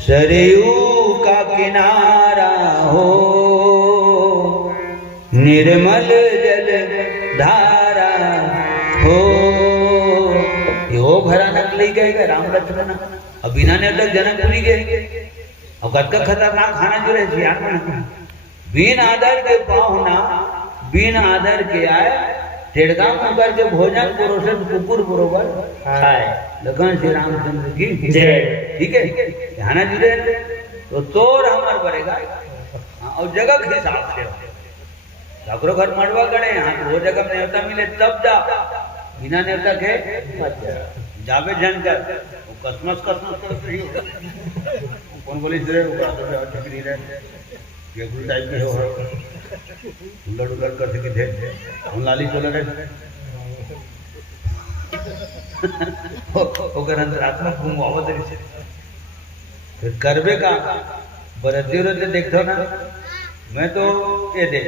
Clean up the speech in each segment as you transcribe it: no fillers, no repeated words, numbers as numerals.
सरयू का किनारा हो, निर्मल जल धारा हो। यो भयानक ले गए राम लक्ष्मण, अब बिना ने तक जनकपुरी गए। अब कद का खतरनाक खाना जो रहे यार में बिन आदर के पाहुना, बिन आदर के आए, टेढ़गाम होकर के भोजन पुरोषण कुकुर बरोबर खाए। लखन श्री रामचंद्र की जय। ठीक है, ध्यान जुड़े तो तोर हमर बरेगा और जगह के हिसाब से ठाकुर घर मड़वा गड़े यहाँ तो वो जगह में न्योता मिले तब जा, बिना न्योता के जावे जानकर कसमस कौन बोली ठकरी रहे गेगुल टाइप के हो उलट उलट कर सके थे हम लाली चल रहे ओकर अंतरात्मा घुमावत रही फिर करबे का बरती रोते देखो ना। मैं तो ये दे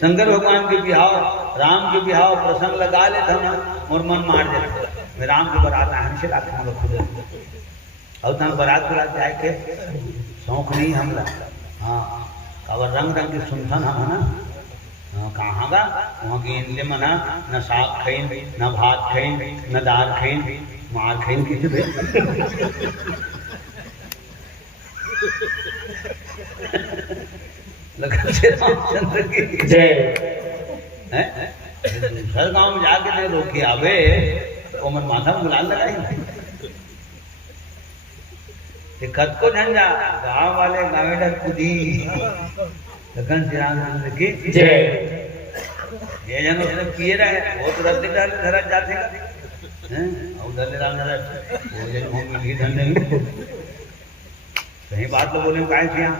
शंकर भगवान के बिहाव, राम के बिहाव प्रसंग लगा लेता ना और मन मार देता। मैं राम के बारात हमसे लाते हम लोग खुद और तुम बारात बुलाते आए के शौक नहीं हमला। हाँ और रंग रंग की सुनथन हम ना कहाँ का वहाँ की इनले मना न साग खैन न भात खैन न दाल खैन मार खैन किसी भी लखन श्री रामचंद्र की जय। सर गाँव में जाके नहीं रोकी आवे तो मन माथा में गुलाल लगाई कद को झंझा गाँव वाले गाँव डर खुदी। लखन श्री रामचंद्र की जय। ये जन उसने किए रहे वो तो रद्द डाल धरा जाते हैं और धरले राम धरा वो जन होंगे भी धन नहीं कहीं बात तो बोले काहे किया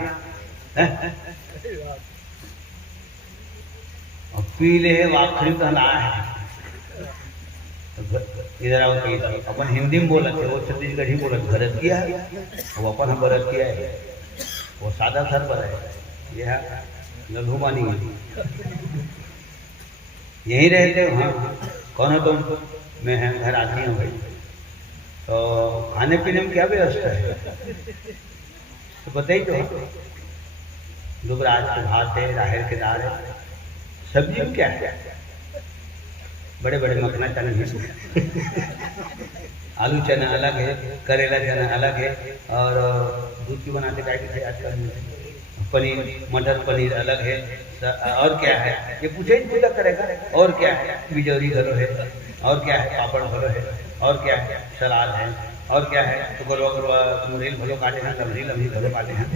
और पीले आखिरी कहला है इधर आओ अपन हिंदी में बोला थे वो छत्तीसगढ़ी बोला भरत किया है वो अपन हम भरत किया है वो सादा सर पर है ये है लल्हू बानी यही रहते हो। हाँ कौन हो तुम? मैं है घर आती हूँ भाई। तो खाने पीने में क्या व्यवस्था है तो बताइए। तो दुबराज के भात है, राहर के दाल है, सब्जी में क्या है? बड़े बड़े मखना चने हैं आलू चना अलग है, करेला चना अलग है और दूध की बनाते गाय के आजकल पनीर मटर पनीर अलग है। और क्या है ये पूछे ही पूजा करेगा। और क्या है बिजौरी घरो है, और क्या है पापड़ घरो है, और क्या है सलाद है, और क्या है तो गलवा गलवा मुरेल भलो काटे हैं, लम्बी लम्बी भलो काटे हैं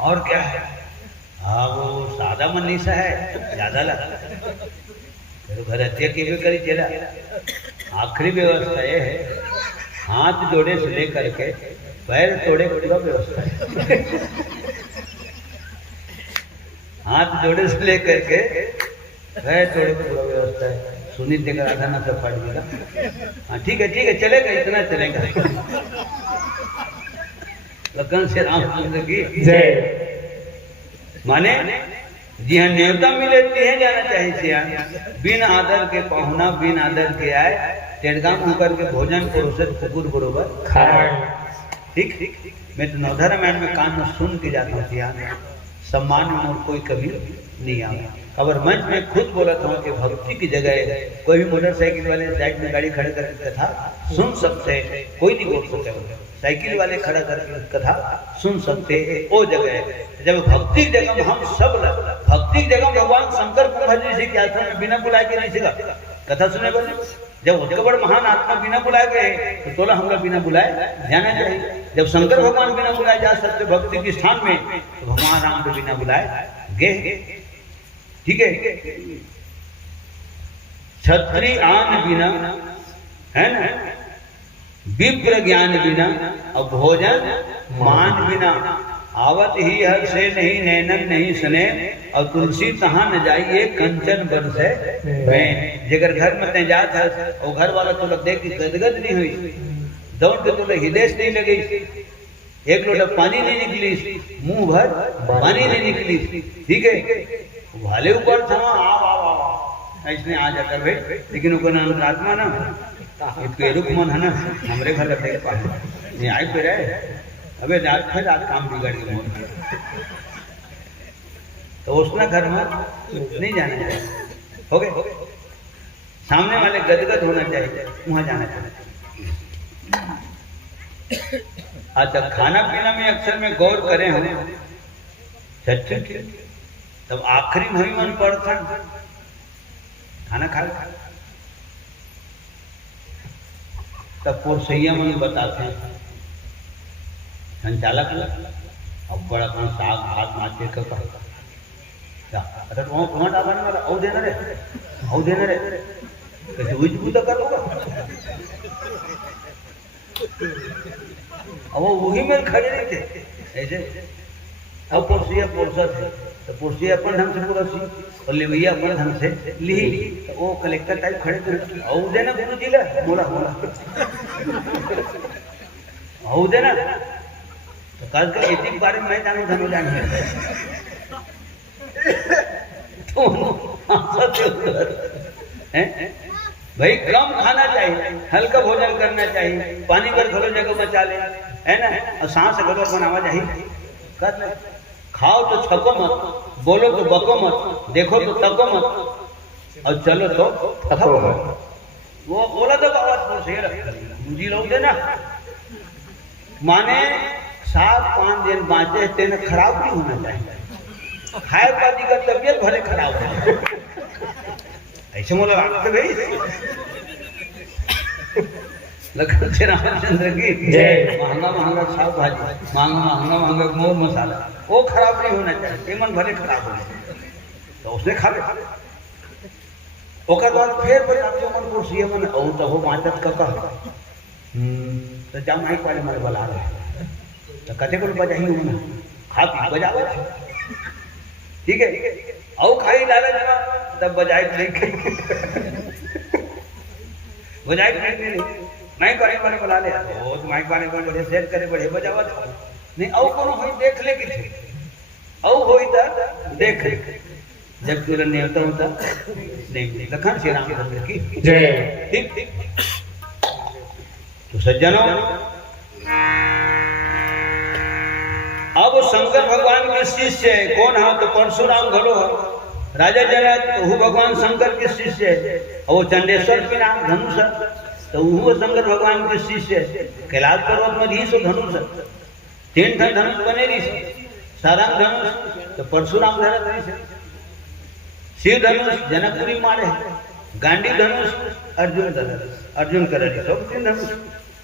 और क्या है हाँ वो सादा मनीषा है ज़्यादा लगा तो घर हत्या की भी करी चला। आखिरी व्यवस्था ये है हाथ जोड़े से लेकर के पैर तोड़े पूरा व्यवस्था है हाथ जोड़े से लेकर के पैर तोड़े पूरा व्यवस्था है। सुनील देकर आधा ना सब फाड़ देगा। हाँ ठीक है चलेगा, इतना चलेगा। लखन श्री रामचंद्र की जय। माने जी हाँ न्योता मिले है जाना चाहिए सिया बिन आदर के पहुना बिन आदर के आए टेढ़गाम होकर के भोजन पुरुषत कुकुर बरोबर खाए। ठीक मैं तो नवधा रामायण में कान में सुन के जाता हूँ सिया सम्मान में और कोई कभी नहीं आया। खबर मंच में खुद बोला था कि भक्ति की जगह कोई भी मोटरसाइकिल वाले साइड में गाड़ी खड़े करके कथा सुन सकते, कोई नहीं बोल सकते। साइकिल वाले खड़ा करके कथा सुन सकते वो जगह है। जब भक्ति की जगह हम सब भक्ति की जगह भगवान शंकर कुंभजी से क्या था बिना बुलाए के नहीं सीखा कथा सुने बोले। जब उसका बड़ा महान आत्मा बिना बुलाए गए तो तोला हमला बिना बुलाए जाना चाहिए। जब शंकर भगवान बिना बुलाए जा सकते भक्ति के स्थान में तो भगवान राम को बिना बुलाए गए। ठीक है छत्री आन बिना है ना विप्र ज्ञान बिना और भोजन मान बिना आवत ही हर से नहीं नैनन नहीं सने और तुलसी तहाँ न जाइए कंचन बरस है जगर घर में तय जात है और घर वाला तो लग देख गदगद नहीं हुई दौड़ के तो हृदय नहीं लगी एक लोटा पानी नहीं निकली मुंह भर पानी नहीं निकली। ठीक है वाले ऊपर था ऐसने आ जाकर भाई लेकिन आत्मा ना ये पेरुक मन है ना हमरे घर देख पाए नहीं आई पे रहे अबे रात फिर रात काम बिगड़ गया मोर तो उसना घर में नहीं जाना चाहिए हो गए सामने वाले गदगद होना चाहिए वहां जाना चाहिए। अच्छा खाना पीना में अक्सर में गौर करें हम सच्चे तब आखिरी में मन पड़ता खाना खा तब पोरसैया मन बताते हैं संचालक अब बड़ा कौन साग भात माचे का अरे वहाँ डालने वाला औ देना रे कैसे वही पूजा करोगा अब वही में खड़े नहीं थे ऐसे अब पोरसिया पोरसा थे तो पोरसिया अपन ढंग से पूरा सी और लेवैया अपन ढंग से ली तो वो कलेक्टर टाइप खड़े थे औ देना गुरु जी ला बोला औ देना तो कल का एथिक बारे में मैं जानू धनु जान तो भाई कम खाना चाहिए हल्का भोजन करना चाहिए पानी पर खलो जगह बचा ले है ना और सांस गलत बनावा चाहिए कर ले खाओ तो छको मत बोलो तो बको मत देखो तो तको मत और चलो तो थको मत वो बोला तो बाबा शेर मुझे लोग देना माने 7-5 दिन बाँचे तेने खराब नहीं होना चाहिए खाए पाजी का तबियत भले खराब हो ऐसे बोला भाई लखन श्री रामचंद्र की जय। महंगा साग भाजी महंगा मोर मसाला वो खराब नहीं होना चाहिए मन भले खराब हो तो उसने खा ले ओकर बाद फिर बताते मन को सीए मन औ तो हो माचत का तो जा माइक वाले मन बुला रहे तो कते को बजाई मन खा पी बजावे ठीक है औ खाई डाले जरा तब बजाई नहीं बजाई नहीं माइक वाले वाले बुला ले ओ तो माइक वाले को बढ़िया सेट करे बढ़िया बजावा नहीं औ कोनो होई देख ले कि औ होई त देख जब तुरंत नेवता होता नहीं लखन श्री रामचंद्र की जय। ठीक तो सज्जनों अब शंकर भगवान के शिष्य है कौन है तो परशुराम घलो है राजा जनक तो वो भगवान शंकर के शिष्य है और वो चंडेश्वर के नाम धनुष है तो वो शंकर भगवान के शिष्य है कैलाश पर्वत में ही सो धनुष है 3 ठन धनुष बने रही सारंग धनुष तो परशुराम धरत रही से शिव धनुष जनकपुरी मारे गांडी धनुष अर्जुन कर रही सब 3 धनुष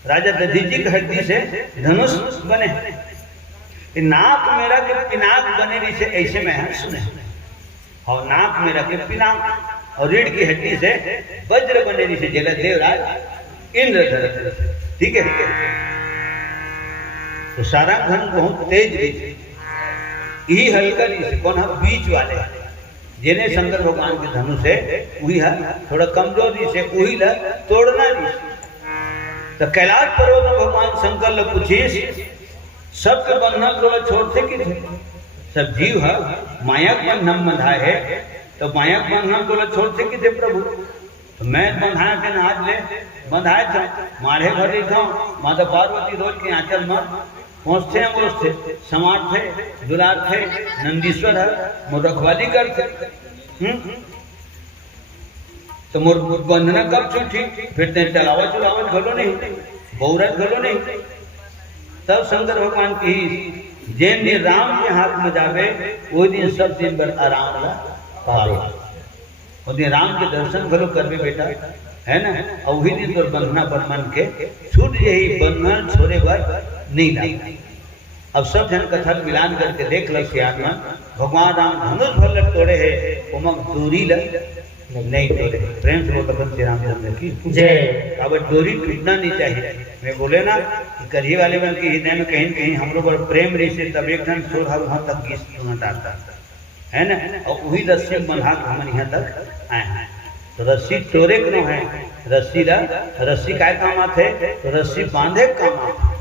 राजा दधीजी की हड्डी से धनुष बने नाक मेरा के पिनाक बने रही से ऐसे में है सुने और नाक मेरा के पिनाक और रीढ़ की हड्डी से वज्र बने रही से जगत देवराज इंद्र धरत ठीक है तो सारा धन बहुत तेज रही यही हल्का रही से कौन है बीच वाले जिन्हें शंकर भगवान के धनुष है वही है थोड़ा कमजोर रही से वही ला तोड़ना रही तो कैलाश पर्वत में भगवान शंकर लोग पूछिस सबके बंधन को छोड़ते कि सब जीव है मायक बंधन बंधाए है तो मायक बंधन को छोड़ते कि थे प्रभु तो मैं बंधाया के हाथ ले बंधाए था मारे घर था माता पार्वती रोज के आंचल में पहुंचते हैं बोलते समाज थे दुलार थे नंदीश्वर है मोर रखवाली करते तो मोर बंधना कब छूटी फिर चलावत घलो नहीं बहुरत घलो नहीं तब शंकर भगवान की जैन दिन राम के हाथ में जावे वो दिन सब दिन भर आराम पावे और दिन राम के दर्शन करो करवे बेटा है ना और वही दिन तो बंधना पर मन के छूट यही बंधन छोड़े पर नहीं लगा अब सब जन कथा मिलान करके देख लो सियान भगवान राम धनुष भर तोड़े है उमक दूरी लग नहीं तोड़े प्रेम से भगवान श्री रामचंद्र की जय। अब डोरी टूटना नहीं चाहिए मैं बोले ना करिए वाले बन के हृदय में कहीं कहीं हम लोग प्रेम रिश्ते तब एक ढंग से वहां तक गीत सुना डालता है ना और वही रस्सी बंधा के हम यहाँ तक आए हैं तो रस्सी तोड़े के न है रस्सी का काम आते तो रस्सी बांधे काम आते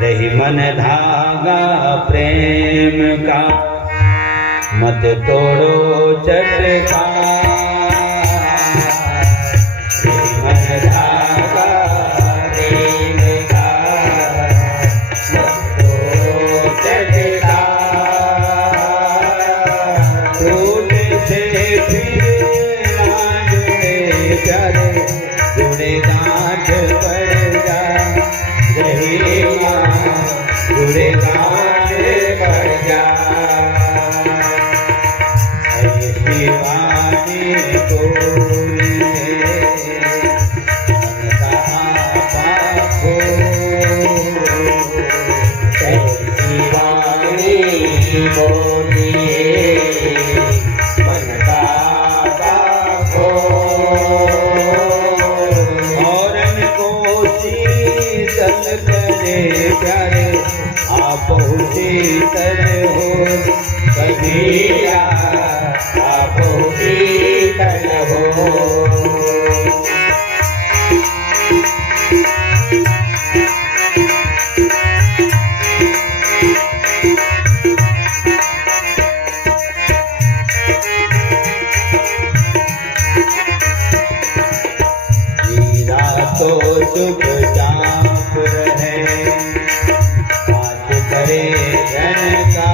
रही मन धागा प्रेम का मत तोड़ो चटका प्यारे आप शीतल हो कन्हैया आप शीतल हो। तो शुभ चाँप रहे काज करे जनका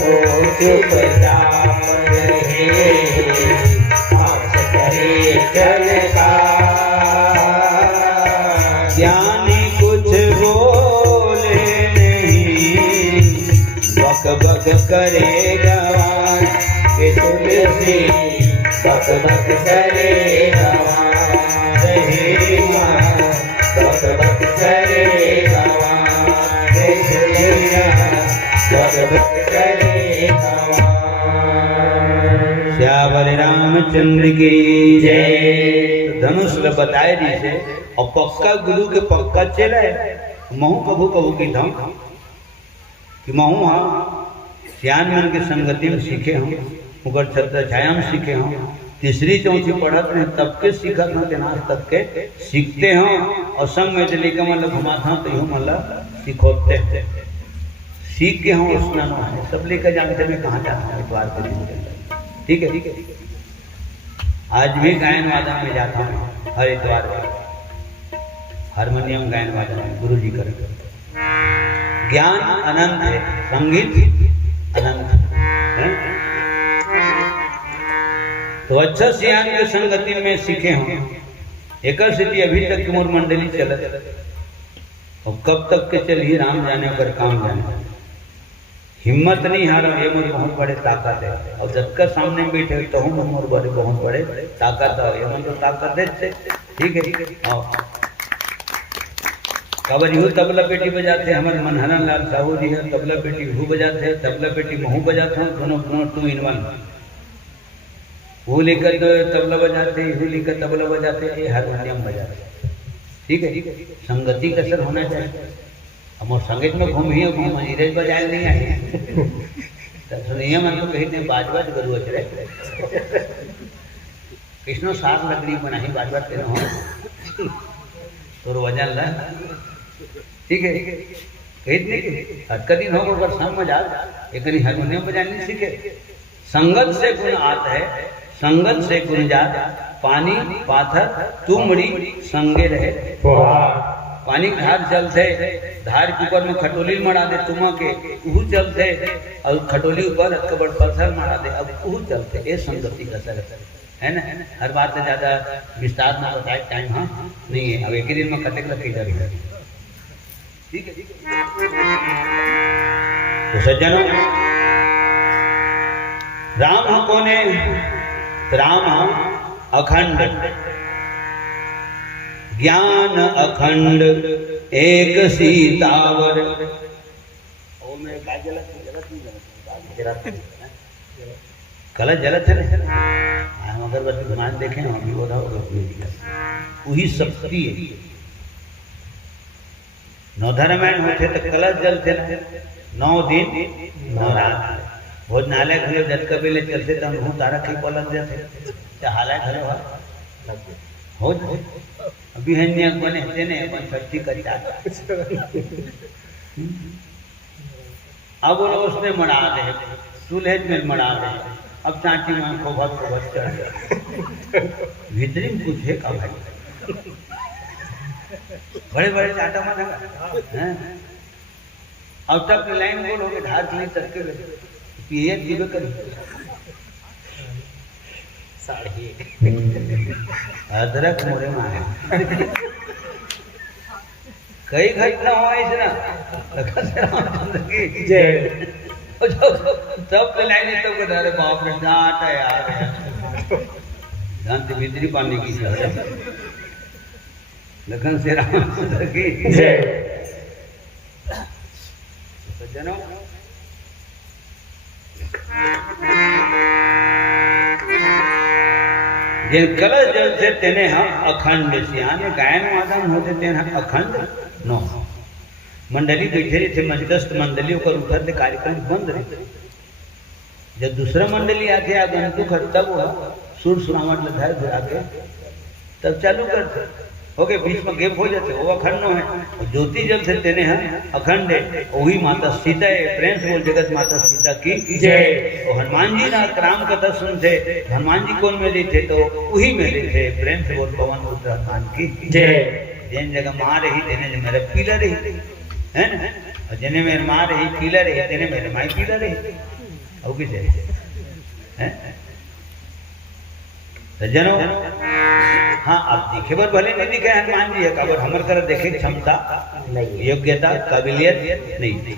तो शुभ चाँप रहे काज करे जनका। ज्ञानी कुछ बोले नहीं बक बक करे गवान के तुलसी बक बक करे गवान रहे बक बक करे गवान बक बक करे गवान। श्यावर रामचंद्र की जय। धनुष बताए जिसे और पक्का गुरु के पक्का चला है महू कभू कभू की धम कि महू हाँ श्यान मन की संगति में सीखे हम उगर छत्र छाया में सीखे हों तीसरी चौथी पढ़त नहीं तब के सीखत ना तेना तब के सीखते हों और संग में चली का मतलब घुमाता हूँ तो यूँ मतलब सीखोते सीख के हों उसना ना है सब लेकर जानते मैं कहाँ जाता हूँ इतवार के दिन के अंदर। ठीक है ठीक है। आज भी गायन वादन में जाता हूँ हर इतवार के हारमोनियम गायन वादन में गुरु जी कर। ज्ञान अनंत है संगीत अनंत है तो अच्छा सियान के संगति में सीखे हों एक स्थिति अभी तक की मोर मंडली चलत और कब तक के चलिए राम जाने कर काम जाने हिम्मत नहीं हारा ये मोर बहुत बड़े ताकत है और जब का सामने बैठे तो हूँ मोर बड़े बहुत बड़े ताकत है ये मन तो ताकत है। ठीक है। काबर यू तबला पेटी बजाते हमारे मनहरन लाल साहू जी है तबला पेटी यू बजाते हैं तबला पेटी महू बजाते हैं दोनों दोनों 2 in 1 वो लेकर तबला बजाते यू लेकर तबला बजाते ये हारमोनियम बजाते। ठीक है। संगति का असर होना चाहिए हम संगीत में घूम ही घूम नीरज बजाए नहीं आए सुनिए मन तो कहीं बाजबाज गरु अचरे कृष्ण सार लकड़ी बनाई बाजबाज तेना हो तो वजन ला। ठीक है। कहीं नहीं हटका दिन होगा पर समझ आ एक हारमोनियम बजाने नहीं सीखे। संगत से गुण आता है संगत से गुण जात पानी पाथर तुमड़ी संगे रहे पानी धार चलते धार के ऊपर में खटोली मरा दे तुमा के उहू चलते और खटोली ऊपर कबड़ पत्थर मरा दे अब उहू चलते ये संगति का असर है ना। हर बात से ज्यादा विस्तार ना बताए टाइम हाँ नहीं है अब एक ही दिन में कटे लग इधर इधर। ठीक है। तो सज्जनों राम कोने राम अखंड ज्ञान अखंड एक सीतावर कल जलत है हम अगरबत्ती घुमान देखें हम भी बोधा वही शक्ति है। नौधर्मैन होते तो कलश जलते 9 दिन 9 रात भोजनालय घरे जत कबीले चलते तो हम तारा की बोलन देते हालाय घरे हो अभी हन्या बने थे ने अपन शक्ति का अब उसने मना दे चूल्हे में मना दे अब चाची में खोभत चढ़ भीतरी में कुछ है का भाई बड़े बड़े चाटा माना अब तक लाइन बोल हो गए धार के लिए चक्के पिए जीवे कर अदरक मोरे मारे कई घटना हो जय सब लाइन तो अरे बाप रे डांट है यार डांट भीतरी पानी की लखन से रामचंद्र की जय। सज्जनों जिन कलश जल से तेने हम अखंड सियान गायन वादन होते तेने अखंड नो मंडली बैठे रहे थे मंचस्थ मंडली होकर उधर से कार्यक्रम बंद रहे। जब दूसरा मंडली आके आगंतुक तब सुर सुनावट लगा आके तब चालू करते हो गए, बीच में गेप हो जाते, वो अखंड है। और ज्योति जल से तेने हम अखंड है, वही माता सीता है। प्रेम से बोल जगत माता सीता की जय। और हनुमान जी ना राम कथा सुनते, हनुमान जी कौन में थे तो वही में थे। प्रेम से बोल पवन पुत्र हनुमान की जय। जिन जगह माँ रही तेने मेरे पीला रही है ना, और जिन्हें मेरे माँ रही पीला रही तेने मेरे माई पीला रही। और किसे है सज्जनों, हाँ आप दिखे पर भले नहीं दिखे हनुमान जी है काबर हमर कर देखे क्षमता योग्यता काबिलियत नहीं।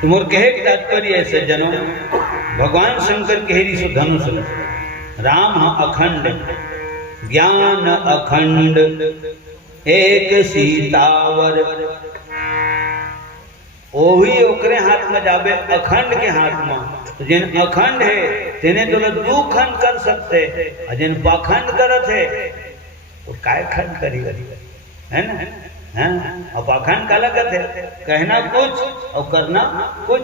तुमोर कहे कि तात्पर्य है सज्जनों, भगवान शंकर कहेरी सो धनुष राम अखंड ज्ञान अखंड एक सीतावर। ओही ओकरे हाथ में जाबे अखंड के हाथ में। तो जिन अखंड है तेने तो दू खंड कर सकते, और जिन पाखंड करत है वो काय खंड करी है ना। हाँ, और पाखंड का लगत है कहना कुछ और करना कुछ।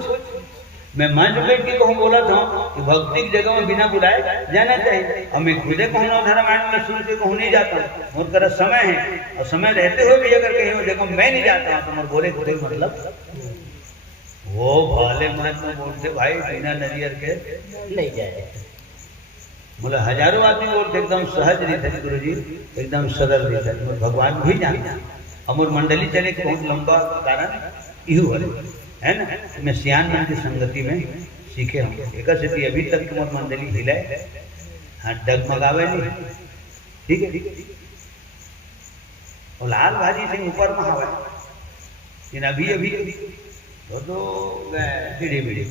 मैं मंच बैठ के कहूँ बोला था कि भक्ति की जगह में बिना बुलाए जाना चाहिए, और मैं खुदे कहूँ धर्मायण में सुन के कहूँ नहीं जाता और कर समय है, और समय रहते हुए भी अगर कहीं वो जगह मैं नहीं जाता तो मैं बोले कोई मतलब वो भाले मन में बोलते भाई बिना नरियर के नहीं जाए। बोले हजारों आदमी बोलते एकदम सहज रीत है गुरु जी, एकदम सरल रीत है। भगवान भी जानते अमर मंडली चले बहुत लंबा कारण यू है ना। मैं सियान मन की संगति में सीखे हम एक स्थिति अभी तक तुम मंडली हिलाए, हाँ डगमगावे नहीं, ठीक है ठीक है। और लाल भाजी से ऊपर में हवा, लेकिन अभी अभी तो सीढ़ी बीड़ी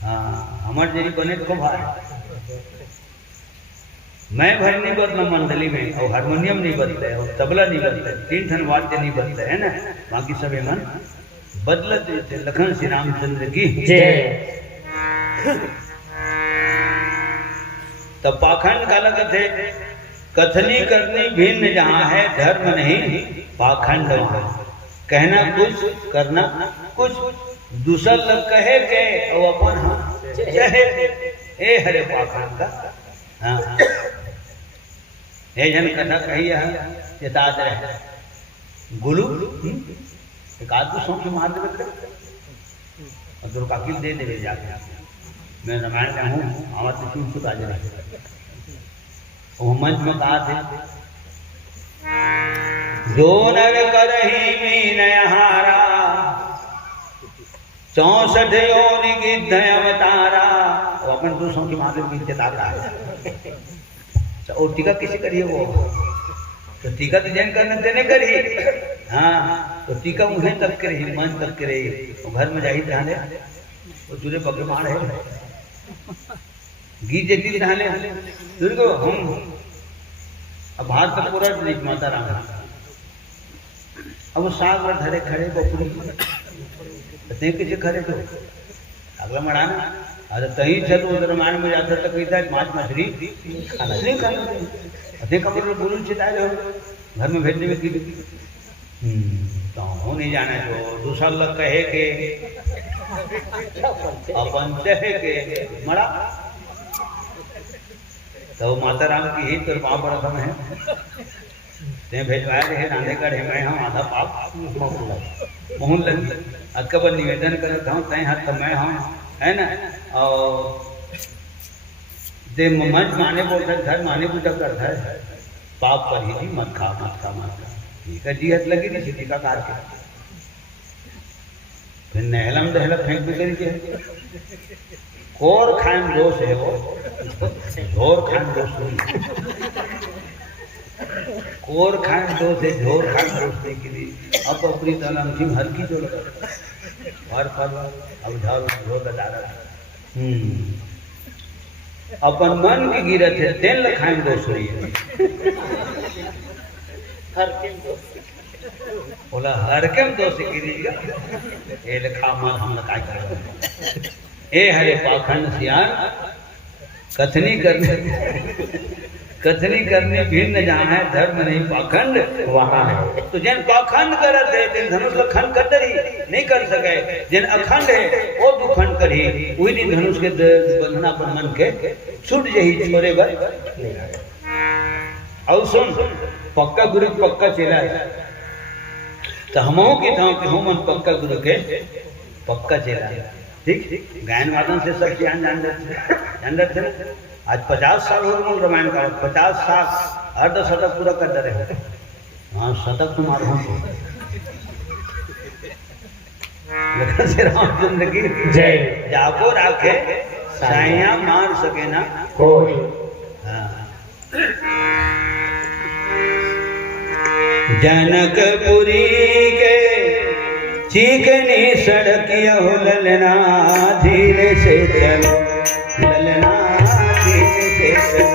हाँ हमारे जरी बने को भार मैं भर नहीं बदला मंडली में, और हारमोनियम नहीं बदले, और तबला नहीं बदले, 3 ठन वाद्य नहीं बदले है ना, बाकी सब मन बदलत थे। लखन श्री रामचंद्र की जय। तब पाखंड का लगत है कथनी करनी भिन्न जहाँ है, धर्म नहीं पाखंड वहाँ। कहना कुछ करना कुछ, दूसर लग कहे के और अपन हाँ चाहे ए हरे पाखंड का हाँ हे जन कथा कही है चेताद रहे गुरु एक आदमी सौ की मार दे और दुर्गाकिल दे देवे जाके। मैं रामायण में हूँ हमारे तो चूट आज रहे वो मंच में कहा थे जो नर करही मीन हारा 64 योनि गिद्ध अवतारा। वो अपन दूसरों की माधुर की चेताता है। और टीका किसी करिए वो तो टीका तो जैन करने देने करी हाँ, तो टीका उन्हें तक करे मन तक करे वो घर में जाही रहने वो तुझे बगे मार है गीत गीत रहने दुर्गो हम अब भारत का पूरा नहीं माता राम। अब साग धरे खड़े बपुरी ते किसे खड़े तो अगला मड़ाना अरे तही छे तो उधर मान में जाता तक कहता है माछ मछली खाना नहीं खाना अते कमर में बोलूं चिताए हो घर में भेजने में की तो हो नहीं जाना जो दूसरा लग कहे के अपन कहे के मड़ा तो माता राम की ही तो पाप बड़ा कम है ते भेजवाए रहे राधे कर मैं हम आधा पाप मोहन लगी अकबर निवेदन करता हूँ तय हद मैं हम है ना। और दे मंच माने बोलता है घर माने पूजा करता है पाप पर ही मत खा मत खा मत खा ठीक है जी हथ लगी नहीं सीधी का कार के फिर नहलम दहला फेंक भी करी कोर खान दोष है वो झोर खान दोष नहीं कोर खान दोष है झोर खान दोष नहीं के लिए अब अपनी तलम थी हल्की जो लगा हर फल अब झाड़ू झोर डाला अपन मन की गिरत है तेल लखान दोष नहीं है बोला हर केम दोष गिरीगा ये लिखा मन हम लगा कर ए हरे पाखंड सियान कथनी करने भिन्न जहाँ है धर्म नहीं पाखंड वहाँ है। तो जिन पाखंड करत है जिन धनुष का खंड कर ही नहीं कर सके, जिन अखंड है वो दुखंड करी वही दिन धनुष के बंधना पर मन के छूट जही छोरे बर। और सुन पक्का गुरु पक्का चेला है तो हमों की था कि हम पक्का गुरु के पक्का चेला है। ठीक गायन वादन से सब ज्ञान जान रहे थे। आज 50 साल हो गए रामायण का, 50 साल अर्ध शतक पूरा कर रहे हो। हाँ शतक तुम्हारा हो लखन से रामचंद्र की जय। जाको राखे साइया मार सके ना कोई। हाँ। जनकपुरी के चिकनी सड़किया हो ललना धीरे से चलो, ललना धीरे से चलो।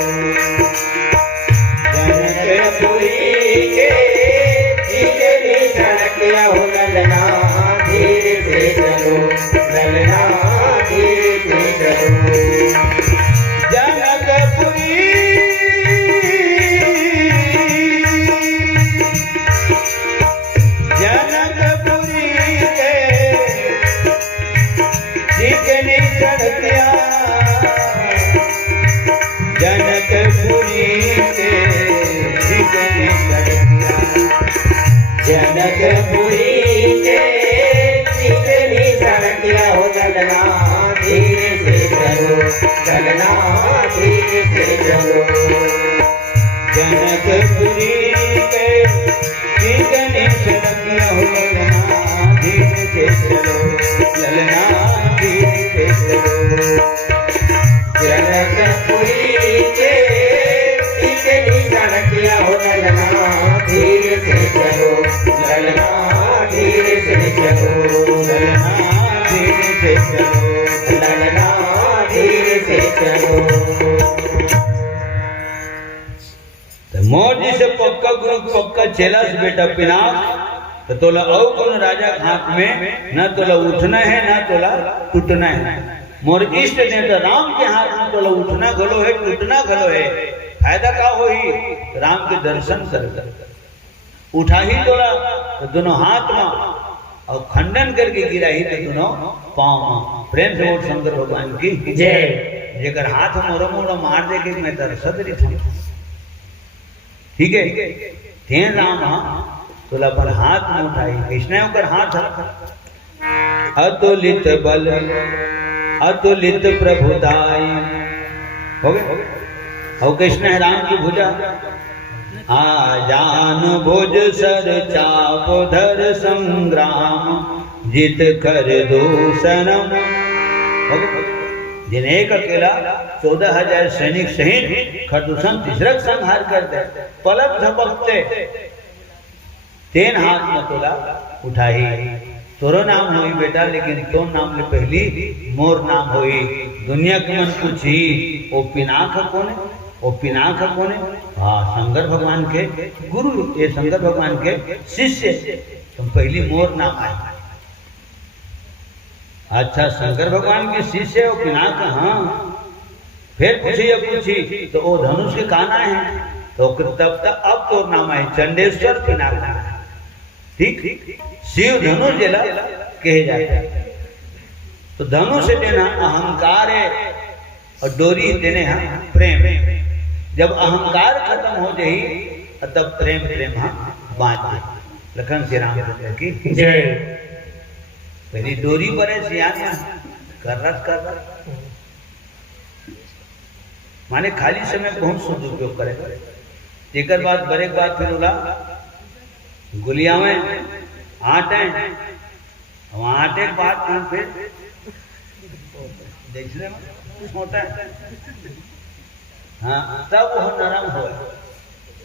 जनकपुरी के चिकनी सड़किया हो ललना धीरे से चलो, ललना धीरे से चलो। जनकपुरी जनकपुरी के चिकनी सड़किया, जनकपुरी के चिकनी सड़किया हो ललना धीरे से चलो, ललना धीरे से चलो। जनकपुरी के चिकनी सड़किया हो ललना धीरे से चलो, ललना धीरे से चलो। जनकपुरी के चिकनी सड़किया हो ललना धीरे से चलो, ललना धीरे से चलो, ललना धीरे से चलो, ललना धीरे से चलो। मोर जी से पक्का गुरु पक्का चेला से बेटा पिनाक तो तोला और कौन राजा के हाथ में न तोला उठना है न तोला टूटना है। मोर इष्ट ने तो राम के हाथ में तोला उठना गलो है टूटना गलो है। फायदा का हो ही राम के दर्शन कर उठा ही तोला तो दोनों हाथ में और खंडन करके गिरा ही तो दोनों पाँव में। प्रेम से बोल शंकर भगवान की जय। जेकर हाथ मोरो मोरो मार दे के मैं तरसत रही था। ठीक है थे राम तोला पर हाथ में उठाई कृष्ण होकर हाथ अतुलित बल अतुलित प्रभुताई हो गए। और कृष्ण है राम की भुजा आजान भुज सर चाप धर संग्राम जित कर दूसनम। जिन्हें एक अकेला 14,000 सैनिक सहित खरदूषण तीसरा संहार कर दे पलक झपकते तेन हाथ में तोला उठाई। तोरो नाम होई बेटा लेकिन तो नाम ले पहली मोर नाम होई। दुनिया के मन पूछी ओ पिनाक कौन है, ओ पिनाक कौन है? हाँ शंकर भगवान के गुरु ये शंकर भगवान के शिष्य तुम पहली मोर नाम आए। अच्छा शंकर भगवान के शिष्य हो पिनाक। हाँ फिर पूछी तो ओ धनुष के काना है तो तब तक अब तो नाम है चंडेश्वर पिनाक। ठीक शिव धनुष जिला कहे जाते तो धनुष देना अहंकार है और डोरी देने हाँ प्रेम। जब अहंकार खत्म हो जाए तब प्रेम प्रेम हाँ बात लखन श्री राम की जय। पहली डोरी पर है सियान कर माने खाली समय बहुत सदुपयोग करे। एक बात बरेक बात फिर बोला गुलिया में आटे आटे के बाद फिर देखने में होता है। हाँ तब वो नरम हो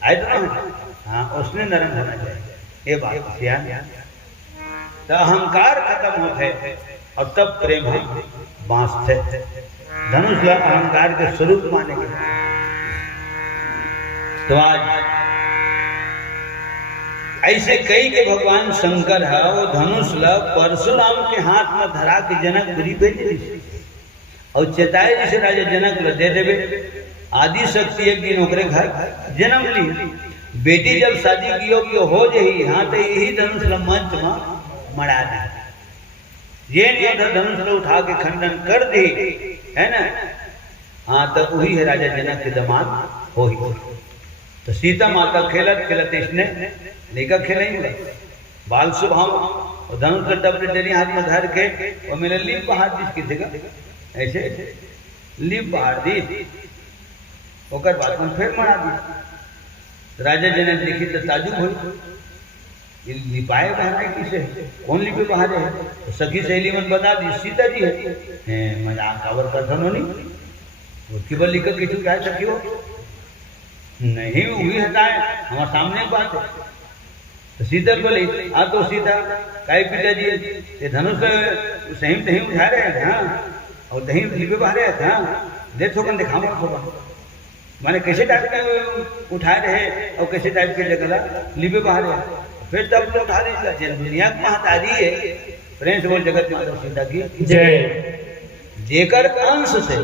आए तो ना। हाँ उसने नरम होना चाहिए ये बात ध्यान। तो अहंकार खत्म होते और तब प्रेम बांसते। धनुष अहंकार के स्वरूप माने के तो आज ऐसे कई के भगवान शंकर है वो धनुष परशुराम के हाथ में धरा के जनकपुरी भेज दी। और चेताए जैसे राजा जनक ल दे देवे। आदि शक्ति एक दिन ओकरे घर जन्म ली। बेटी जब शादी की हो जही हाँ तो यही धनुष ल मंच में मरा दी। ये नहीं धनुष ल उठा के खंडन कर दी है ना। हाँ तो वही है राजा जनक के दमाद हो ही। तो सीता माता खेलत खेलत इसने लेकर खेलेंगे बाल स्वभाव और धनुष का डबल डेरी हाथ में धर के और मेरे लिप बहार दी किसी का ऐसे लिप बहार दी ओकर बाद में फिर मरा दी। राजा जनक देखी तो ताजुब हुई लिपाए बहार किसे कौन लिपे बहार है। तो सखी सहेली मन बता दी सीता जी है मजाक कावर कथन होनी उसकी बल लिखकर किसी क्या सखी हो नहीं हुई हटाए हमारे सामने बात है। तो सीता बोली आ तो सीता काई पिताजी ये धनुष सही तही उठा रहे हैं हाँ और दही लिपे बहा रहे थे हाँ दे थोकन दिखाओ थोकन माने कैसे टाइप के उठा रहे और कैसे टाइप के जगह लिपे बहा रहे फिर तब तो उठा रहे दुनिया की महतारी है। प्रेम से बोल जगत माता सीता की जय। जेकर अंश से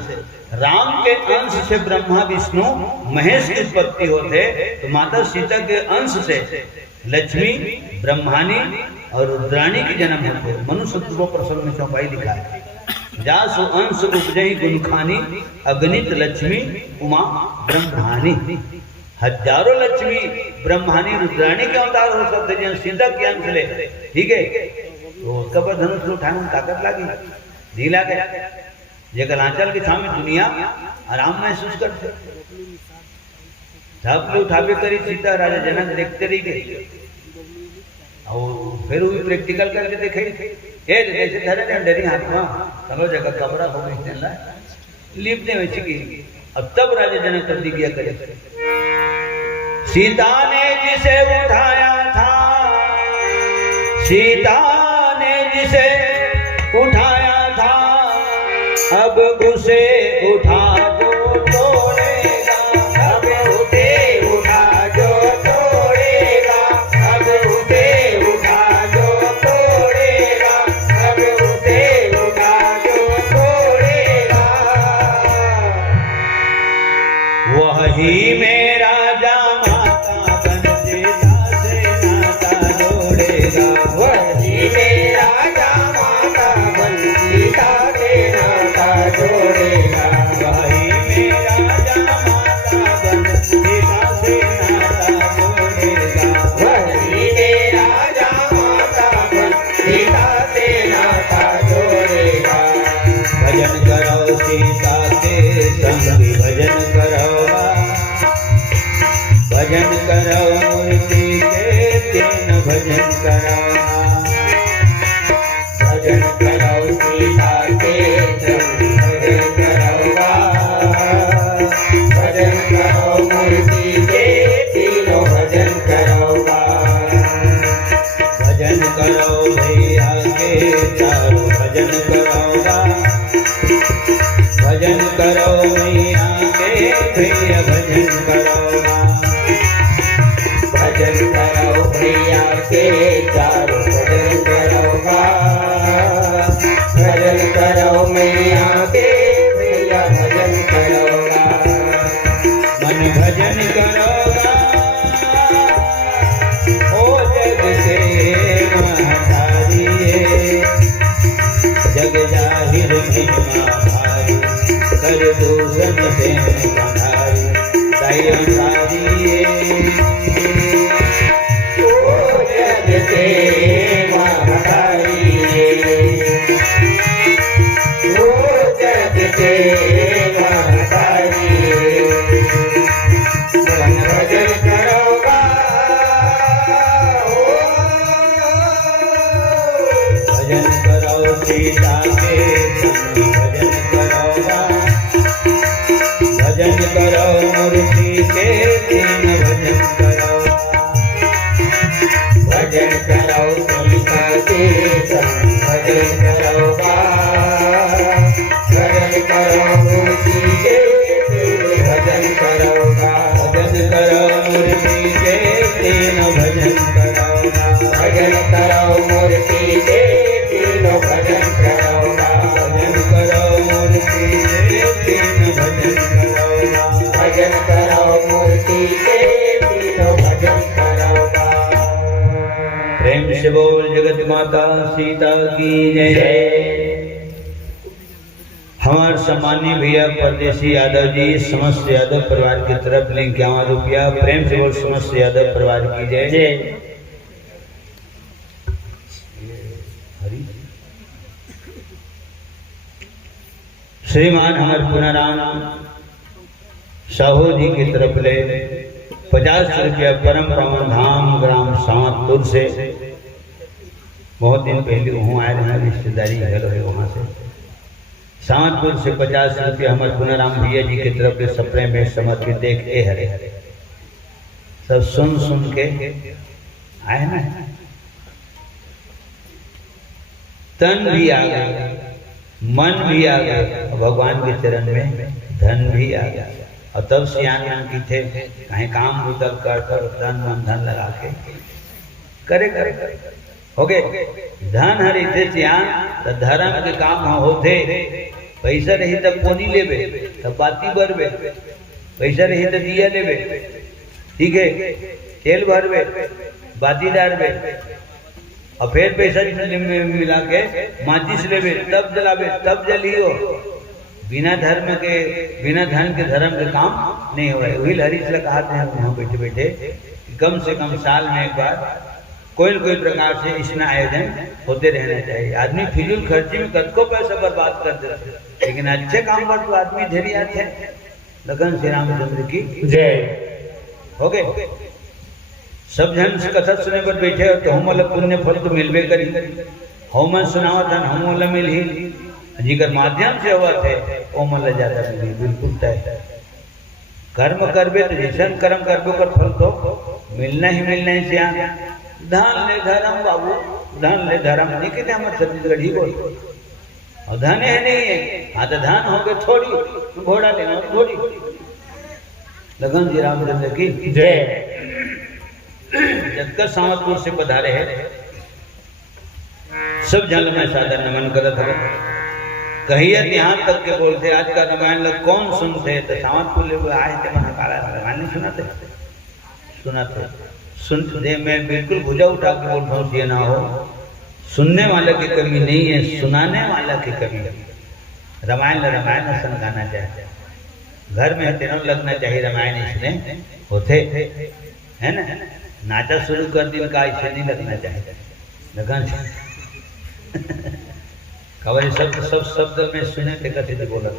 राम के अंश से ब्रह्मा विष्णु महेश की उत्पत्ति होते तो माता सीता के अंश से लक्ष्मी ब्रह्मानी और रुद्राणी की जन्म होते। मनुष्य प्रसंग में चौपाई लिखा है जासु अंश उपजई गुणखानी अगणित लक्ष्मी उमा ब्रह्मानी। हजारों लक्ष्मी ब्रह्मानी रुद्राणी के अवतार हो सकते हैं सीता के अंश ले ठीक है। तो उसका पर धनुष उठाने में ताकत लगी ढीला गया जेकर आंचल के सामने दुनिया आराम महसूस करते सब लोग उठावे करी सीता राजा जनक देखते रही गए और फिर वो प्रैक्टिकल करके देखे जैसे धरे डरी हाथ में चलो जगह कमरा हो गई लिपने में चिकी। अब तब राजा जनक प्रतिज्ञा करे सीता ने जिसे उठाया था सीता ने जिसे उठाया था अब उसे उठा जो तोड़ेगा अब उसे उठा जो तोड़ेगा अब उसे उठा जो तोड़ेगा अब उसे उठा जो तोड़ेगा वही मेरा जामा बन सीता से नाता जोड़ेगा वही मेरा जामा बन सीता जोड़ेगा वही मेरा जामाता बन सीता से नाता जोड़ेगा वही मेरा जामाता बन सीता से नाता जोड़ेगा। भजन करो सीता के संग भजन करो भजन करो मूर्ति के तीन भजन करो भजन करो सीता के भजन करो भैया के चारों भजन करोगा भजन करो मैया के भैया भजन करोगा भजन करो भैया के चारों भजन करोगा भजन करो मैया के भैया भजन करोगा मन भजन करोगा जग जाहिर महिमा भारी कर दूषण देन बंधारी दया सारी ओ जग से महारी ओ जग से महारी भजन करोगा भजन करो सीता के भजन करोगा भजन करो मूर्ति के तीन भजन करो भजन करो सीता के भजन करोगा भजन करो मूर्ति के भजन करोगा भजन करो मूर्ति के तीन भजन करोगा भजन करो मूर्ति के भजन करोगा भजन करो मूर्ति से बोल जगत माता सीता की जय। हमारे सम्मानीय भैया परदेसी यादव जी समस्त यादव परिवार की तरफ ले 51 रुपया प्रेम से बोल समस्त यादव परिवार की जय। श्रीमान हमारे पुनाराम साहू जी की तरफ ले 50 रुपया परम पावन धाम ग्राम सांवतपुर से। बहुत दिन पहले वहाँ आए हैं, रिश्तेदारी घर है वहाँ से। सांवतपुर से 50 रुपया हमारे पुनाराम भैया जी की तरफ से सपने में समर्पित। देख ए हरे सब सुन सुन के आए ना, तन भी आ गया, मन भी आ गया, भगवान के चरण में धन भी आ गया। और तब सियान की थे कहीं काम उतर कर धन मन धन लगा के करे हो गए धन हरी थे सियान तो धर्म के काम होते। पैसा रही तब कोनी लेबे तब बाती भरबे, पैसा रही तो दिया लेबे, ठीक है, तेल भरबे, बाती डालबे, और फिर पैसा मिला के माचिस लेबे तब जलाबे तब जलियो। बिना धर्म के बिना धन के धर्म के काम नहीं हो रहा है। वही हरीश से कहते हैं वहाँ बैठे बैठे कम से कम साल में एक बार कोई न कोई प्रकार से इसमें आयोजन होते रहना चाहिए। आदमी फिजूल खर्ची में कद को पैसा बर्बाद कर देते, लेकिन अच्छे काम पर तो आदमी ढेरी आते हैं। लगन श्री रामचंद्र की जय। हो गए सब जन कथा सुने पर बैठे हो तो हम पुण्य फल तो मिलबे करी। हम सुनावा था हम मिल ही जिकर माध्यम से हुआ थे ओ मल ज्यादा मिली, बिल्कुल तय। कर्म करबे तो जैसन कर्म करबे कर फल तो मिलना ही मिलना है। सियान धन ले धर्म बाबू, धन ले धर्म नहीं कहते हमारे छत्तीसगढ़ ही बोल। और धन है नहीं है, हाँ तो धन हो गए थोड़ी, घोड़ा लेना थोड़ी। लगन जी रामचंद्र की जय। जबकर सांवतपुर से पधारे है सब जल में सादर नमन करत है। कहिए यहाँ तक के बोलते आज का रामायण लोग कौन सुनते, तो सांवतपुर लोग आए थे मन काला रामायण नहीं सुनाते, सुनाते सुन दे। मैं बिल्कुल भुजा उठा के बोल रहा हूँ, ये ना हो सुनने वाले की कमी नहीं है, सुनाने वाला की कमी है। रामायण रामायण सन गाना चाहिए, घर में तेनों लगना चाहिए रामायण इसमें होते है ना। नाचा शुरू कर दिन का ऐसे नहीं लगना चाहिए। लगन खबर सब शब्द में सुने थे कथे बोला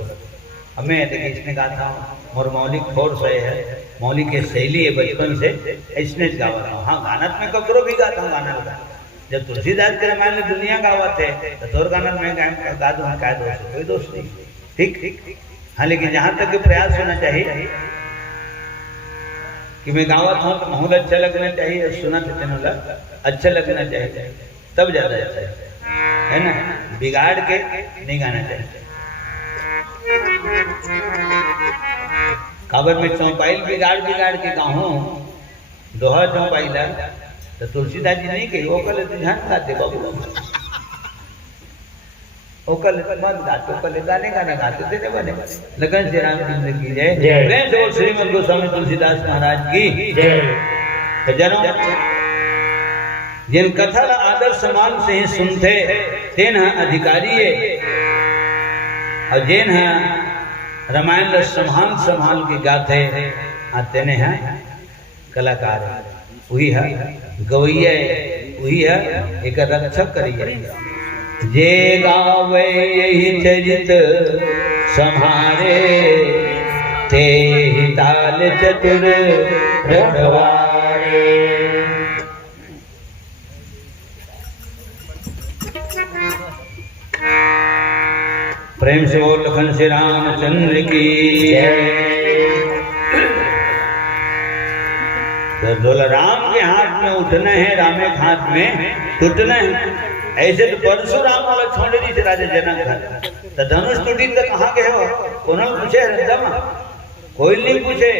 हमें इसने कहा था मोर मौलिक फोर्स है, मौलिक के शैली है बचपन से इसने गावा था। हाँ गाना में ककरो भी गाता हूँ गाना लगा। जब तुलसीदास के रामायण में दुनिया गावा थे तो तोर गाना में गा दूँ, क्या दोष है? कोई दोष नहीं, ठीक। हाँ लेकिन जहाँ तक प्रयास होना चाहिए कि मैं गावा था तो माहौल अच्छा लगना चाहिए, सुना तो तेनों अच्छा लगना चाहिए, तब ज्यादा अच्छा है ना। बिगाड़ के नहीं गाना चाहिए। खबर में चौपाइल बिगाड़ के कहूँ दोहा चौपाइला तो तुलसीदास जी नहीं कही, वो कल ध्यान गाते बाबू, वो कल मत गाते, कल गाने गाना गाते थे बने। लगन श्री रामचंद्र की जय। प्रेम से बोल श्रीमद गोस्वामी तुलसीदास महाराज की जय। जनों जिन कथा आदर सम्मान से ही सुनते तेन अधिकारी है, और जिन रामायण संभाल के गाते आते ने हैं कलाकार, वही है गवैया, वही है एक रक्षक करिए। जे गावे यही चरित संहारे, ते ताल चतुर रखवारे। प्रेम से बोल लखन श्री रामचंद्र की जय। राम के हाथ में उठना है, राम के हाथ में टूटना है। ऐसे तो परशुराम वाला छोड़ दी थी राजा जनक था, तो धनुष टूटी तो कहाँ गए हो? कौन पूछे हरदम, कोई नहीं पूछे।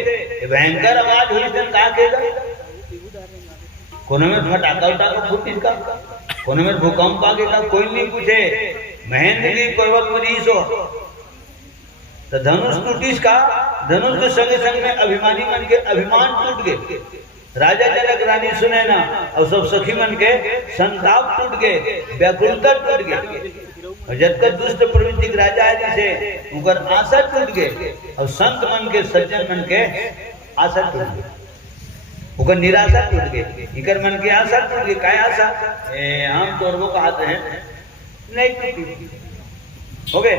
भयंकर आवाज हुई तो कहा केगा, कोने में फटाका उटाका फूटी का, कोने में भूकंप आ गया, कोई नहीं पूछे। महेंद्रगिरी पर्वत पर ईसो तो धनुष टूटीस का, धनुष के संग संग में अभिमानी मन के अभिमान टूट गए। राजा जनक रानी सुने ना और सब सखी मन के संताप टूट गए, व्याकुलता टूट गए, और जब तक दुष्ट प्रवृत्ति के राजा है से उनकर आशा टूट गए, और संत मन के सज्जन मन के आशा टूट गए, उनकर निराशा टूट गई, इकर मन की आशा टूट गई। क्या आशा? हम तोड़बो कहते हैं नहीं टूटी हो गए,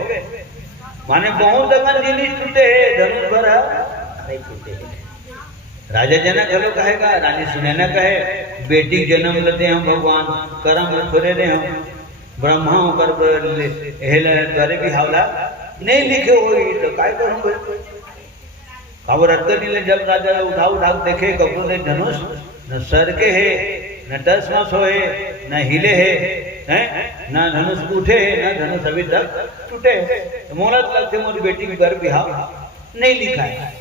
माने बहुत अगन जिनिस टूटे है, धनुष भर नहीं टूटे। राजा जनक हेलो कहेगा, रानी सुनैना कहे बेटी जन्म लेते हम भगवान करम थोड़े रहे हम ब्रह्मा होकर द्वारे भी हावला नहीं लिखे हुई तो काय करूं काबर अटकर जब राजा उठा देखे कपड़ों ने धनुष न सर के है न टस मस हो न हिले है न धनुष उठे है न धनुष अभी तक टूटे है। मोहलत लगते मोरी बेटी के घर बिहाव नहीं लिखा है,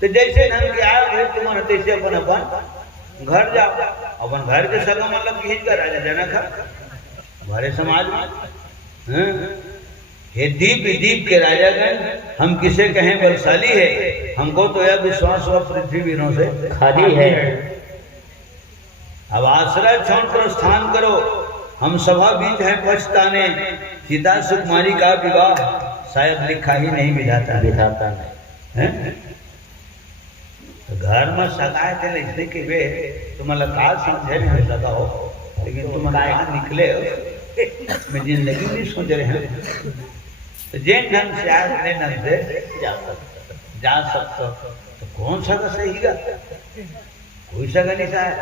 तो जैसे ढंग के आया भाई तुम्हारे तैसे अपन अपन घर जाओ, अपन घर के सगा मतलब खींच कर राजा जनक हमारे समाज में हे दीप दीप के राजागण हम किसे कहें बलशाली है, हमको तो यह विश्वास हुआ पृथ्वी वीरों से खाली है। अब आश्रय छोड़ प्रस्थान करो, हम सभा बीच हैं पछताने, सीता सुकुमारी का विवाह शायद लिखा ही नहीं विधाता नहीं है। घर में सगाए थे इसलिए कि वे तुम्हारा काल समझे नहीं लगा हो, लेकिन तुम्हारा निकले मैं जिंदगी नहीं सोच रहे हैं, तो जिन ढंग से आए अपने ढंग से जा सकते तो कौन सा का सही का कोई सा नहीं सा है,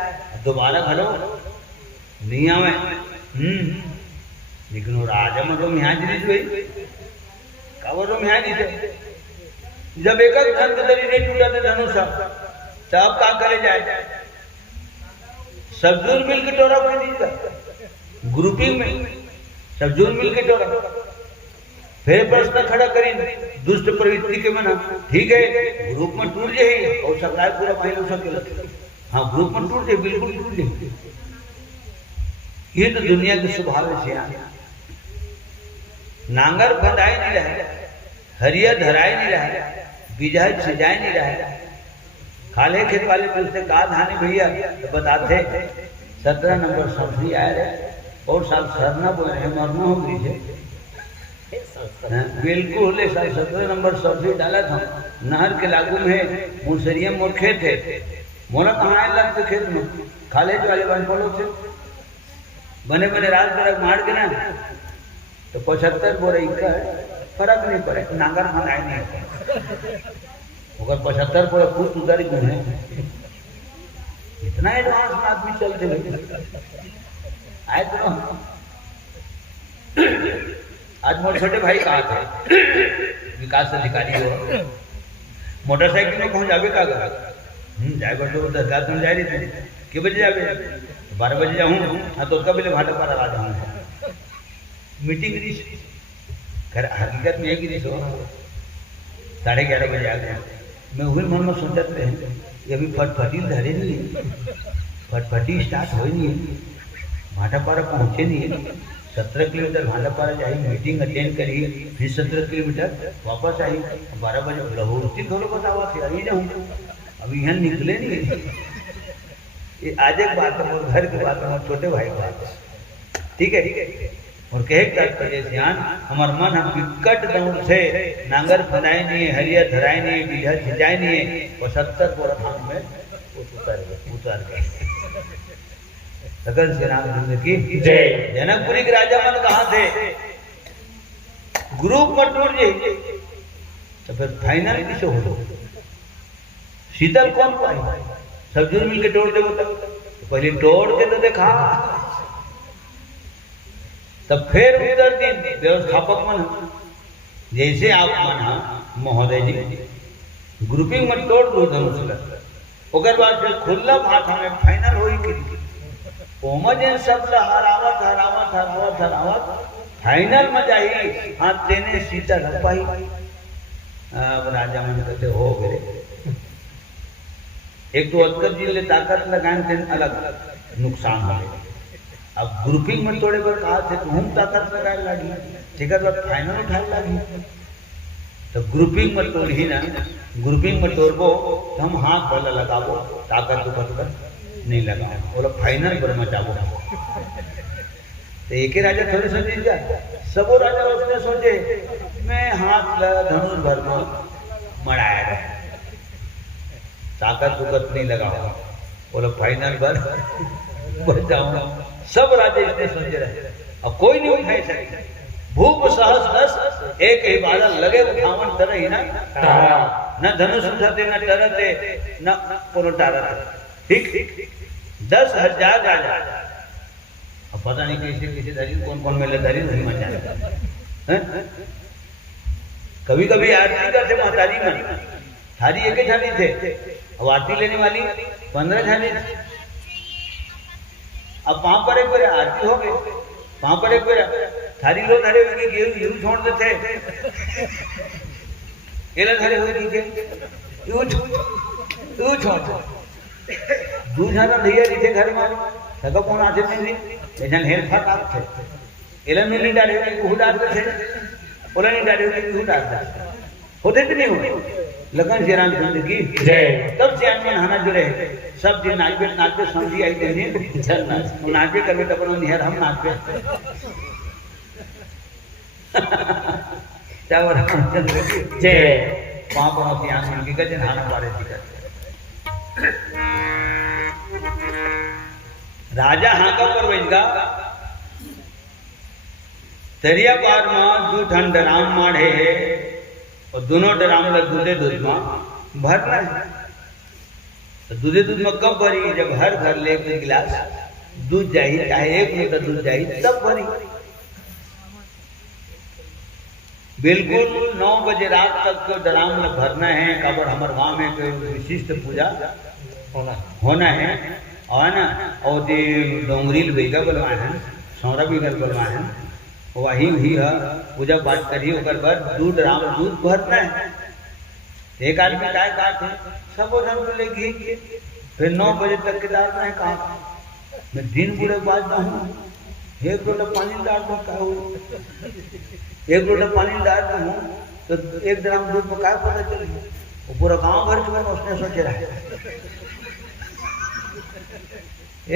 दोबारा घड़ो नहीं आवे। लेकिन वो राजा मतलब यहाँ जिनिस हुई काबर यहाँ जीते, जब एक धन दरी नहीं टूटा था धनुषा तब क्या करे जाए, सब जोर मिल के टोरा कर दीजिएगा ग्रुपिंग में, सब जोर मिल के टोरा फिर प्रश्न खड़ा करें दुष्ट प्रवृत्ति के मना ठीक है ग्रुप में टूट जाए और सप्लाई पूरा पहले सके, हाँ ग्रुप में टूट जाए बिल्कुल टूट जाए, ये तो दुनिया के स्वभाव से नांगर बंधाए नहीं रहा, हरिया धराए नहीं रहा, बीजा छिजाए नहीं रहा, खाले खेत वाले पूछते कहा धाने भैया तो बताते 17 नंबर सब्जी आए रहे और साल सरना बोल रहे मरना हो गई बिल्कुल 17 नंबर सब्जी डाला था नहर के लागू में मुसरिया मोर खेत है, मोला कहाँ आए लगते खेत में खाले वाले बन पड़ो थे बने बने रात बरक मार के ना तो 75 बोरे इक्का फर्क नहीं पड़े, नांगर बनाए नहीं अगर 75 बोरे खुद उधर ही घूमे, इतना एडवांस में आदमी चलते आए तो आज मोर छोटे भाई कहा थे विकास अधिकारी हो मोटरसाइकिल में पहुंच जावे का जाएगा तो दरगाह में जा रही थी कि बजे जावे 12 बजे जाऊँ, हाँ तो कभी भाटा पर आ जाऊँगा मीटिंग घर हकीकत में एक ही हो 11:30 बजे आ गया। मैं वही मन में सोचते रहे ये अभी फटफटी धरे नहीं है, फटफटी स्टार्ट हो नहीं है, भाटापारा पहुँचे नहीं है, 17 किलोमीटर भाटापारा जाए मीटिंग अटेंड करी फिर 17 किलोमीटर वापस आई 12 बजे लहूरती थोड़ा बतावा थे अभी जाऊँ अभी यहाँ निकले नहीं। ये आज एक बात है घर की बात है छोटे भाई की बात है ठीक है, और कहे तात्पर्य ध्यान हमार मन हम विकट दौड़ से नांगर फनाए नहीं हरिया धराए नहीं बीघा छिजाए नहीं और 70 बोरा धान में उतार गए। सकल श्री रामचंद्र की जय। जनकपुरी के राजा मन कहाँ थे ग्रुप में टूट जाए तो फिर फाइनल किसे हो शीतल कौन पाई सब जुड़ मिल के तोड़ दे तो पहले तोड़ के तो देखा तब फिर उधर दिन व्यवस्थापक मन जैसे आप मन महोदय जी ग्रुपिंग में तोड़ दो धनुष ओकर बाद फिर खुला भाषा में फाइनल होई कि ओमजन सब हरावत हरावत हरावत हरावत फाइनल में जाई हाँ तेने सीता रख पाई। अब राजा मन कहते हो गए एक तो अतकर जी ले ताकत लगाए थे अलग नुकसान हो गए, अब ग्रुपिंग में तोड़े पर कहा थे तो हम ताकत लगाए लगी ठीक है फाइनल उठाए लगी तो ग्रुपिंग में तोड़ ही ना ग्रुपिंग में तोड़बो तो हम हाथ वाला लगाबो ताकत ऊपर नहीं लगा, बोला फाइनल पर मचाबो। तो एक ही राजा थोड़े सोचे क्या, सबो राजा उसने सोचे मैं हाथ धनुष भर में मड़ाया रहे, ताकत तुकत नहीं लगा, बोला फाइनल पर बचाऊंगा। सब राजा इसने सोचे रहे, अब कोई नहीं उठाए सके। भूप सहस दस एक ही बादल लगे उठावन तरह ही ना तारा, न धनुष उठाते न तरते न कोनो तारते। ठीक 10,000 राजा, अब पता नहीं कैसे कैसे धरी, कौन कौन मेले धरी नहीं मचा। कभी कभी आरती करते महतारी में, थारी एक ही थाली थे, अब आरती लेने वाली 15 थाली। अब वहां पर एक बार आरती हो गई, वहां पर एक बार थारी लो धरे हुए कि यूं छोड़ देते, एला धरे हुए कि यूं छोड़ दूसरा भैया नीचे घर में सगा कौन आते नहीं लेकिन हेल्प फटाक थे, एला मिलने डाले हुए कि डालते थे, ओला नहीं डाले हुए कि डालते होते तो नहीं हुए। लगन श्री रामचंद्र की जय। तब से आदमी नहाना जुड़े सब दिन नाचबे नाचबे समझी आई देने नाचबे करबे तब निहर हम नाचबे चावर रामचंद्र की जय। वहां पर होती आंसू की गजन हाना पारे दिक्कत राजा हाका पर वैजगा तरिया पार में दू ठन डराम माढ़े और दोनों डराम लग दूधे दूध में भरना है। तो दूधे दूध में कब भरी, जब हर घर ले एक गिलास दूध चाहिए, चाहे 1 लीटर दूध चाहिए तब भरी। बिल्कुल 9 बजे रात तक डराम में भरना है। काबर हमारे गांव में कोई विशिष्ट पूजा होना है और ना, और डोंगरील बेगा बलवा है, सौरा बीगल बलवा है, वही हुई है पूजा पाठ करी, ओकर बाद दूध राम दूध भरना है। एक आदमी गाय काटे सब जन को ले घी, फिर 9 बजे तक के डालना है। कहाँ मैं दिन पूरे बाजता हूँ, 1 लोटा पानी डालता हूँ, 1 लोटा पानी डालता हूँ तो 1 ड्राम दूध में क्या पता चले, वो पूरा गांव भर चुका है। उसने सोचे रहा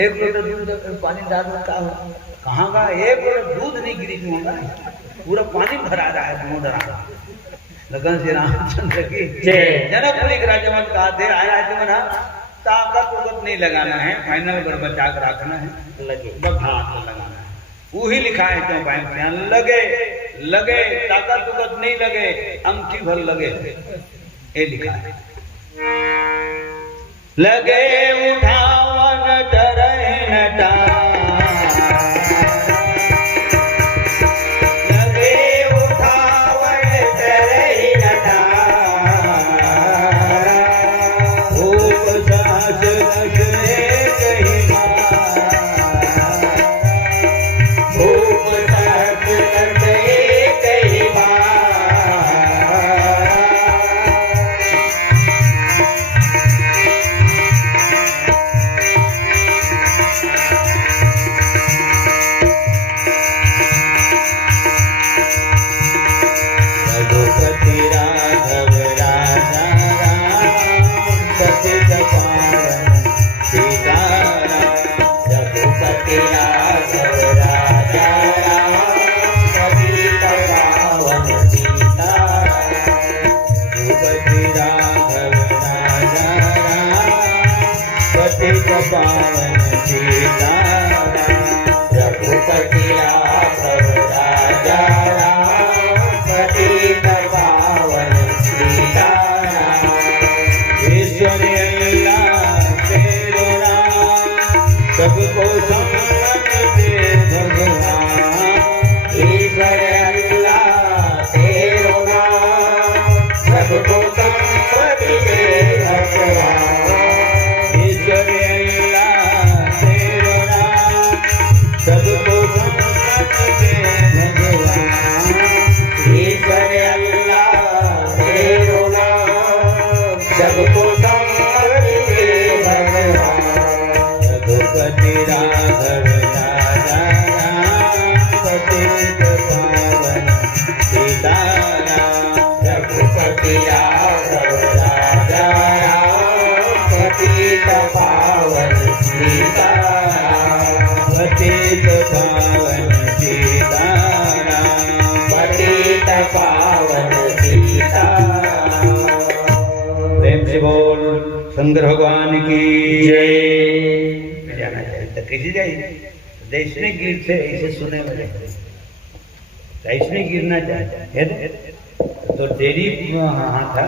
1 लोटा दूध पानी डालना क्या हो, कहाँ का 1 लोटा दूध नहीं गिरी होगा, पूरा पानी भरा रहा है दोनों डरा। लगन श्री रामचंद्र की जय। जनकपुरी के राजा मन कहा थे आया है मना ताकत उकत नहीं लगाना है, फाइनल पर बचा कर रखना है, लगे बस हाथ लगाना है। वही लिखा है क्यों पाए लगे लगे, ताकत उकत नहीं लगे, अंगठी भर लगे, ये लिखा है। लगे उठावन डरे नटा, सबको संभाले भगवान, रघुपति राम शंकर भगवान की जय। जाना चाहिए तो कैसे जाइए, दैष्णिक गिर से ऐसे सुने में रहते, दैष्णिक गिरना चाहिए तो डेरी हाँ था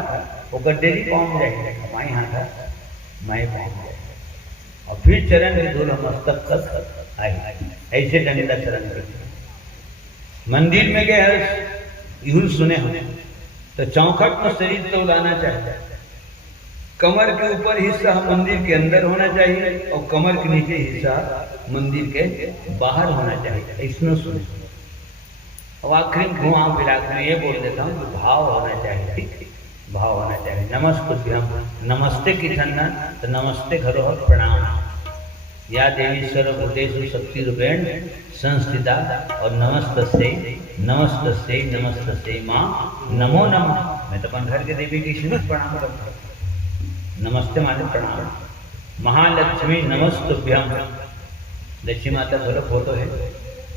वो डेरी पहुँच जाएगा, माई हाँ था माई पहुँच जाएगा, और फिर चरण की धूल मस्तक तक आई, ऐसे डंडा चरण करते। मंदिर में गए यूं सुने होने तो चौखट में शरीर तो लाना चाहिए, कमर के ऊपर हिस्सा मंदिर के अंदर होना चाहिए और कमर के नीचे हिस्सा मंदिर के बाहर होना चाहिए, इसमें सुने। और आखिरी घुमा फिरा कर ये बोल देता हूँ कि भाव होना चाहिए, ठीक भाव होना चाहिए। नमस्कुभ्यम, नमस्ते की ठन्ना तो नमस्ते घरो प्रणाम, या देवी सर्वभूतेषु शक्ति रूपेण संस्थिता, और नमस्तस्यै नमस्तस्यै नमस्तस्यै माँ नमो नमः। मैं तो अपन घर के देवी की प्रणाम करता हूँ। नमस्ते माने प्रणाम। महालक्ष्मी नमस्तुभ्यम, लक्ष्मी माता बोलो फोटो है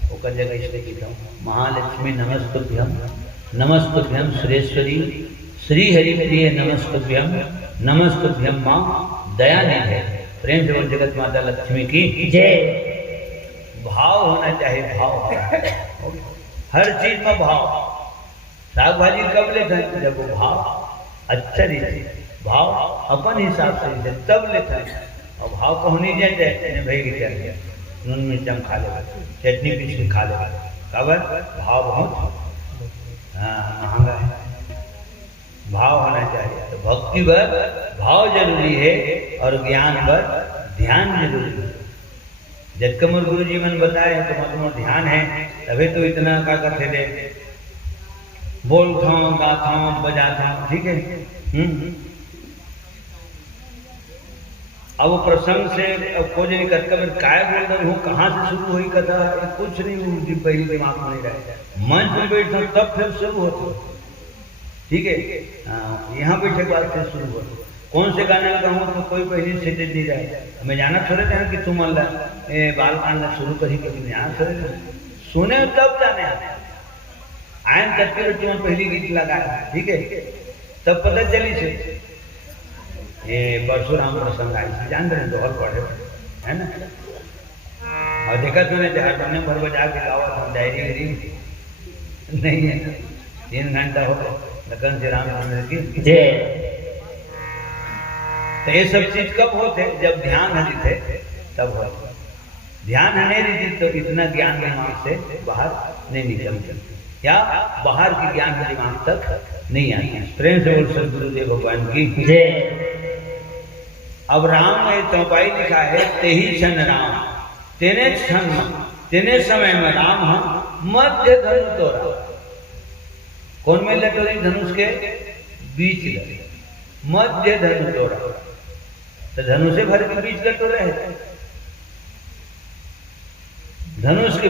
वो कर जगह इसलिए लिखा हूँ। महालक्ष्मी नमस्तुभ्यम, नमस्तुभ्यम सुरेश्वरी, श्री हरि प्रिय नमस्तुभ्यम, नमस्तुभ्यम माँ दयानिधे। प्रेम से बोल जगत माता लक्ष्मी की जय। भाव होना चाहिए, भाव हर चीज में भाव। साग भाजी कब लेते हैं, जब वो भाव अच्छा रीते, भाव अपन हिसाब से लेते तब लेते हैं। और भाव को होनी जाए भाई क्या नून मिर्च खा लेगा, चटनी पीस के खा लेगा, खबर भाव बहुत महंगा है, भाव होना चाहिए। तो भक्ति पर भाव जरूरी है और ज्ञान पर ध्यान जरूरी है। जटकमल गुरु जी ने बताया तो मतलब ध्यान है, तभी तो इतना का करते थे, बोलता हूँ गाता हूँ बजाता हूँ, ठीक है। अब वो प्रसंग से खोज नहीं करता, मैं काय बोल रहा हूँ, कहाँ से शुरू हुई कथा, कुछ नहीं पहले दिमाग में नहीं रहा। मंच में बैठता हूँ तब फिर शुरू होता, ठीक है। यहाँ बैठे बात से शुरू होता। कौन से गाने लगा हूँ तो कोई पहले से नहीं रहा, मैं जाना थोड़े थे कि तुम अल्लाह बाल कांड शुरू करी, कभी यहाँ थोड़े सुने तब जाने आयन करके तुम पहली गीत लगाया, ठीक है, तब पता चली से ये परशुराम प्रसंग आई, जान रहे दोहर पढ़े है ना। और देखा तूने हारमोनियम भर बजा के गावा था, डायरी वरी नहीं है, 3 घंटा हो लखन श्री रामचंद्र की जय। तो ये सब चीज कब होते, जब ध्यान हरी थे तब होते। ध्यान नहीं रही तो इतना ज्ञान दिमाग से बाहर नहीं निकलते, या बाहर की ज्ञान दिमाग तक नहीं आती। प्रेम से बोल सदगुरुदेव भगवान की जय। अब राम ने चौपाई लिखा है, ते ही क्षण राम तेने क्षण तेने समय में राम हम मध्य धनु तोड़ा। कौन में लटोरी, धनुष के बीच लगे, मध्य धनु तोड़ा। तो धनुष से भर के बीच लटोरे है, धनुष के